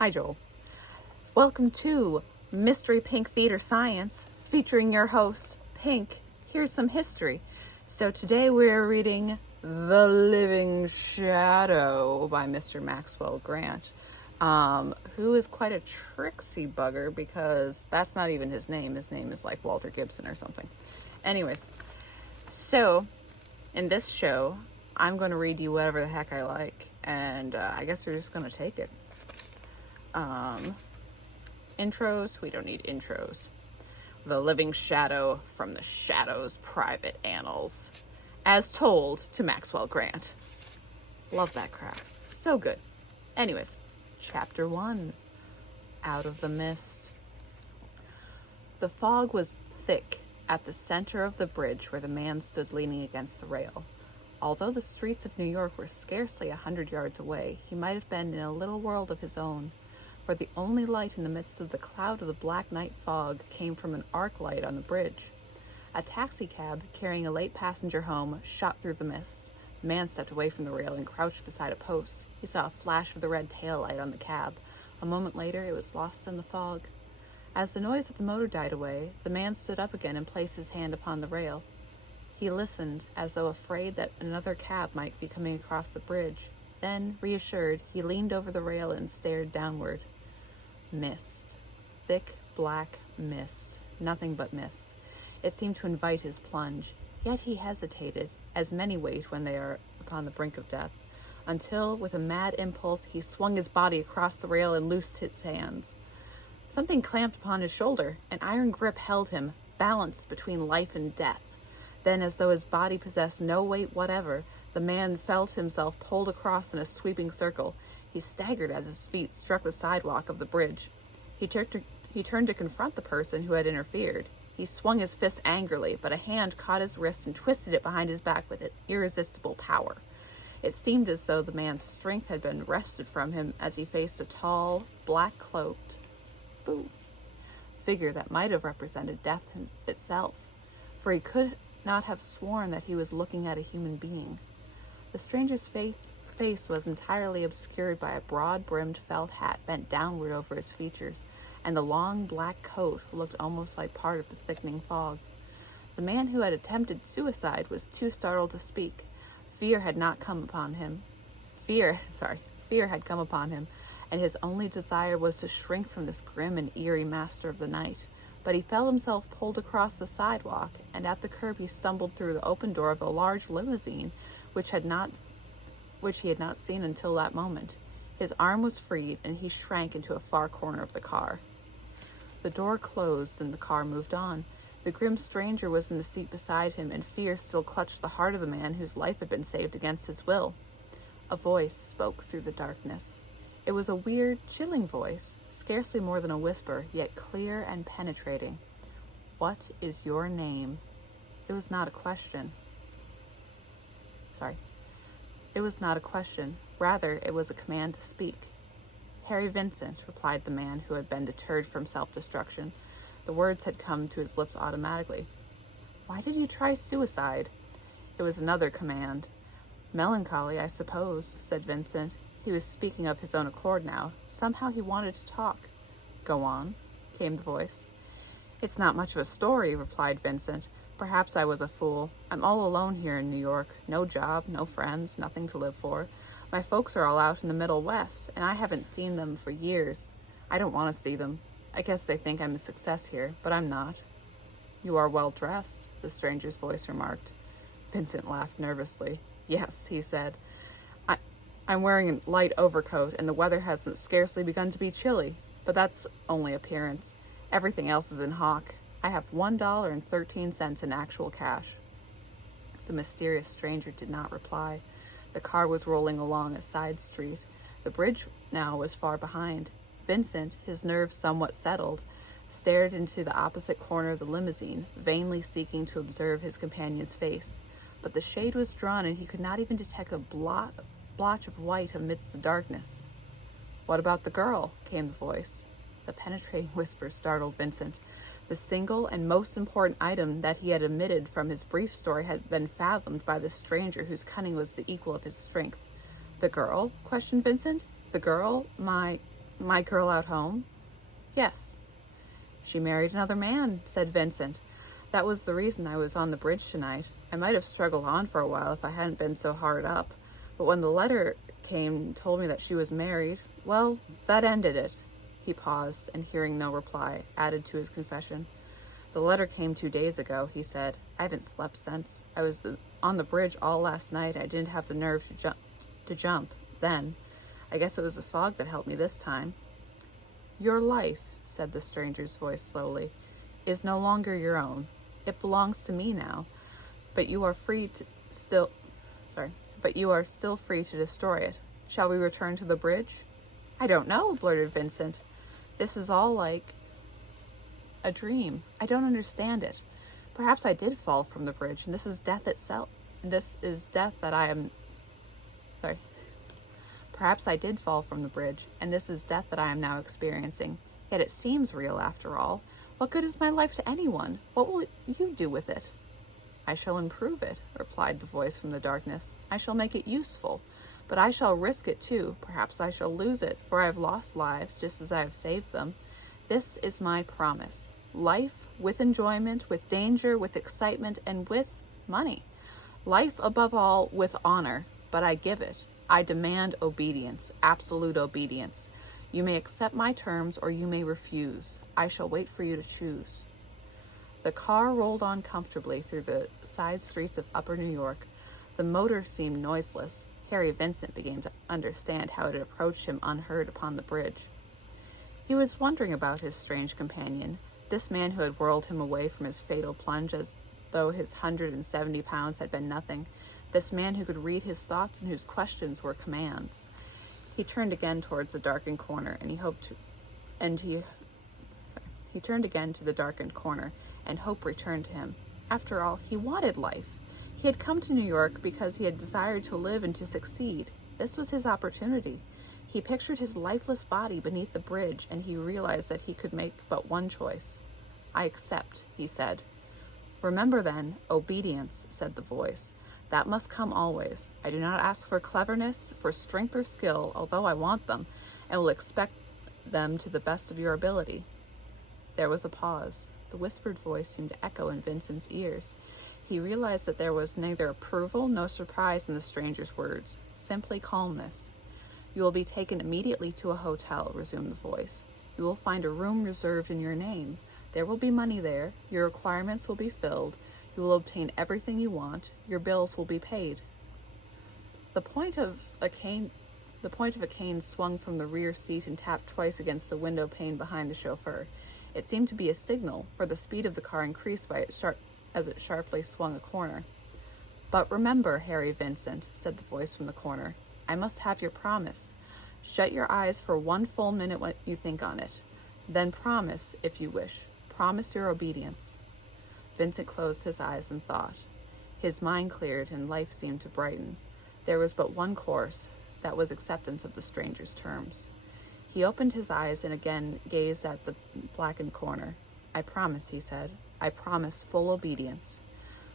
Hi, Joel. Welcome to Mystery Pink Theater Science, featuring your host, Pink. Here's some history. So today we're reading The Living Shadow by Mr. Maxwell Grant, who is quite a tricksy bugger because that's not even his name. His name is like Walter Gibson or something. Anyways, so in this show, I'm going to read you whatever the heck I like, and I guess we're just going to take it. Intros, we don't need intros. The Living Shadow from the Shadow's Private Annals, as told to Maxwell Grant. Love that crap. So good. Anyways, Chapter 1, Out of the Mist. The fog was thick at the center of the bridge where the man stood leaning against the rail. Although the streets of New York were scarcely 100 yards away, he might have been in a little world of his own, where the only light in the midst of the cloud of the black night fog came from an arc light on the bridge. A taxicab carrying a late passenger home shot through the mist. The man stepped away from the rail and crouched beside a post. He saw a flash of the red tail light on the cab. A moment later, it was lost in the fog. As the noise of the motor died away, the man stood up again and placed his hand upon the rail. He listened, as though afraid that another cab might be coming across the bridge. Then, reassured, he leaned over the rail and stared downward. Mist. Thick, black mist. Nothing but mist. It seemed to invite his plunge. Yet he hesitated, as many wait when they are upon the brink of death, until, with a mad impulse, he swung his body across the rail and loosed his hands. Something clamped upon his shoulder. An iron grip held him, balanced between life and death. Then, as though his body possessed no weight whatever, the man felt himself pulled across in a sweeping circle. He staggered as his feet struck the sidewalk of the bridge. He turned to confront the person who had interfered. He swung his fist angrily, but a hand caught his wrist and twisted it behind his back with irresistible power. It seemed as though the man's strength had been wrested from him as he faced a tall, black-cloaked figure that might have represented death itself, for he could not have sworn that he was looking at a human being. The stranger's face was entirely obscured by a broad-brimmed felt hat bent downward over his features, and the long black coat looked almost like part of the thickening fog. The man who had attempted suicide was too startled to speak. Fear had come upon him, and his only desire was to shrink from this grim and eerie master of the night. But he felt himself pulled across the sidewalk, and at the curb he stumbled through the open door of a large limousine, which he had not seen until that moment. His arm was freed, and he shrank into a far corner of the car. The door closed, and the car moved on. The grim stranger was in the seat beside him, and fear still clutched the heart of the man whose life had been saved against his will. A voice spoke through the darkness. It was a weird, chilling voice, scarcely more than a whisper, yet clear and penetrating. "What is your name?" It was not a question. It was not a question. Rather, it was a command to speak. "Harry Vincent," replied the man who had been deterred from self-destruction. The words had come to his lips automatically. "Why did you try suicide?" It was another command. "Melancholy, I suppose," said Vincent. He was speaking of his own accord now. Somehow he wanted to talk. "Go on," came the voice. "It's not much of a story," replied Vincent. "Perhaps I was a fool. I'm all alone here in New York. No job, no friends, nothing to live for. My folks are all out in the Middle West, and I haven't seen them for years. I don't want to see them. I guess they think I'm a success here, but I'm not." "You are well dressed," the stranger's voice remarked. Vincent laughed nervously. "Yes," he said. I'm wearing a light overcoat, and the weather hasn't scarcely begun to be chilly, but that's only appearance. Everything else is in hock. I have $1.13 in actual cash." The mysterious stranger did not reply. The car was rolling along a side street. The bridge now was far behind. Vincent, his nerves somewhat settled, stared into the opposite corner of the limousine, vainly seeking to observe his companion's face. But the shade was drawn, and he could not even detect a blotch of white amidst the darkness. "What about the girl?" came the voice. The penetrating whisper startled Vincent. The single and most important item that he had omitted from his brief story had been fathomed by the stranger whose cunning was the equal of his strength. "The girl?" questioned Vincent. "The girl? My girl out home? Yes. She married another man, said Vincent. That was the reason I was on the bridge tonight. I might have struggled on for a while if I hadn't been so hard up. But when the letter came and told me that she was married, well, that ended it. He paused, and hearing no reply, added to his confession. The letter came 2 days ago, he said. I haven't slept since. I was on the bridge all last night. I didn't have the nerve to jump then. I guess it was the fog that helped me this time. Your life, said the stranger's voice slowly, is no longer your own. It belongs to me now. But you are still free to destroy it. Shall we return to the bridge? I don't know, blurted Vincent. This is all like a dream. I don't understand it. Perhaps I did fall from the bridge, and this is death itself. Perhaps I did fall from the bridge, and this is death that I am now experiencing. Yet it seems real after all. What good is my life to anyone? What will you do with it? I shall improve it, replied the voice from the darkness. I shall make it useful. But I shall risk it too. Perhaps I shall lose it, for I have lost lives just as I have saved them. This is my promise. Life with enjoyment, with danger, with excitement, and with money. Life above all with honor, but I give it. I demand obedience, absolute obedience. You may accept my terms or you may refuse. I shall wait for you to choose. The car rolled on comfortably through the side streets of Upper New York. The motor seemed noiseless. Harry Vincent began to understand how it had approached him unheard upon the bridge. He was wondering about his strange companion, this man who had whirled him away from his fatal plunge as though his 170 pounds had been nothing, this man who could read his thoughts and whose questions were commands. He turned again towards the darkened corner, he turned again to the darkened corner, and hope returned to him. After all, he wanted life. He had come to New York because he had desired to live and to succeed. This was his opportunity. He pictured his lifeless body beneath the bridge, and he realized that he could make but one choice. I accept, he said. Remember then, obedience, said the voice. That must come always. I do not ask for cleverness, for strength or skill, although I want them, and will expect them to the best of your ability. There was a pause. The whispered voice seemed to echo in Vincent's ears. He realized that there was neither approval nor surprise in the stranger's words, simply calmness. You will be taken immediately to a hotel, resumed the voice. You will find a room reserved in your name. There will be money there. Your requirements will be filled. You will obtain everything you want. Your bills will be paid. The point of a cane swung from the rear seat and tapped twice against the window pane behind the chauffeur. It seemed to be a signal, for the speed of the car increased as it sharply swung a corner. But remember, Harry Vincent, said the voice from the corner, I must have your promise. Shut your eyes for 1 full minute when you think on it. Then promise, if you wish. Promise your obedience. Vincent closed his eyes and thought. His mind cleared and life seemed to brighten. There was but one course, that was acceptance of the stranger's terms. He opened his eyes and again gazed at the blackened corner. I promise, he said. I promise full obedience.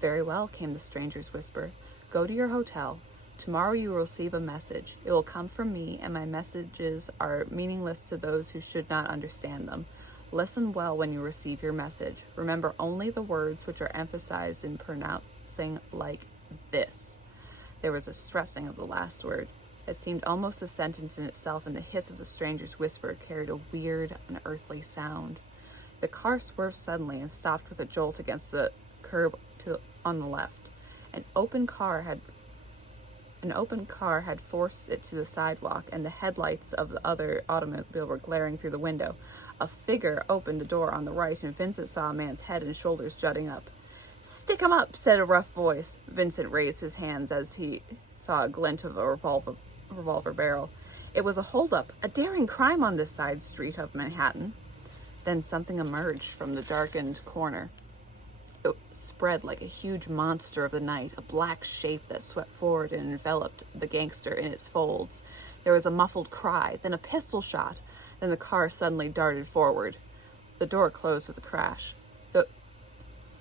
Very well, came the stranger's whisper. Go to your hotel. Tomorrow you will receive a message. It will come from me, and my messages are meaningless to those who should not understand them. Listen well when you receive your message. Remember only the words which are emphasized in pronouncing like this. There was a stressing of the last word. It seemed almost a sentence in itself, and the hiss of the stranger's whisper carried a weird, unearthly sound. The car swerved suddenly and stopped with a jolt against the curb on the left. An open car had forced it to the sidewalk, and the headlights of the other automobile were glaring through the window. A figure opened the door on the right, and Vincent saw a man's head and shoulders jutting up. Stick 'em up, said a rough voice. Vincent raised his hands as he saw a glint of a revolver barrel. It was a holdup, a daring crime on this side street of Manhattan. Then something emerged from the darkened corner. It spread like a huge monster of the night, a black shape that swept forward and enveloped the gangster in its folds. There was a muffled cry, then a pistol shot, then the car suddenly darted forward. The door closed with a crash.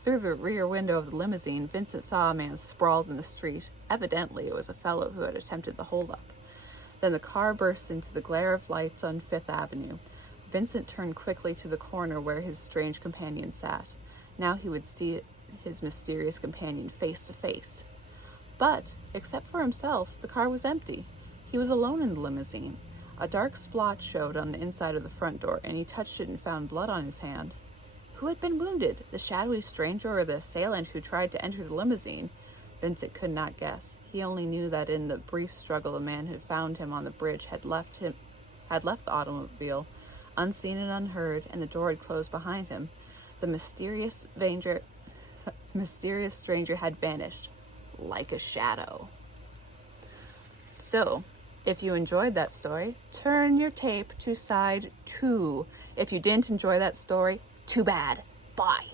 Through the rear window of the limousine, Vincent saw a man sprawled in the street. Evidently, it was a fellow who had attempted the holdup. Then the car burst into the glare of lights on Fifth Avenue. Vincent turned quickly to the corner where his strange companion sat. Now he would see his mysterious companion face to face. But, except for himself, the car was empty. He was alone in the limousine. A dark splotch showed on the inside of the front door, and he touched it and found blood on his hand. Who had been wounded? The shadowy stranger or the assailant who tried to enter the limousine? Vincent could not guess. He only knew that in the brief struggle a man had found him on the bridge had left the automobile, unseen and unheard, and the door had closed behind him. The mysterious stranger had vanished, like a shadow. So, if you enjoyed that story, turn your tape to side 2. If you didn't enjoy that story, too bad. Bye.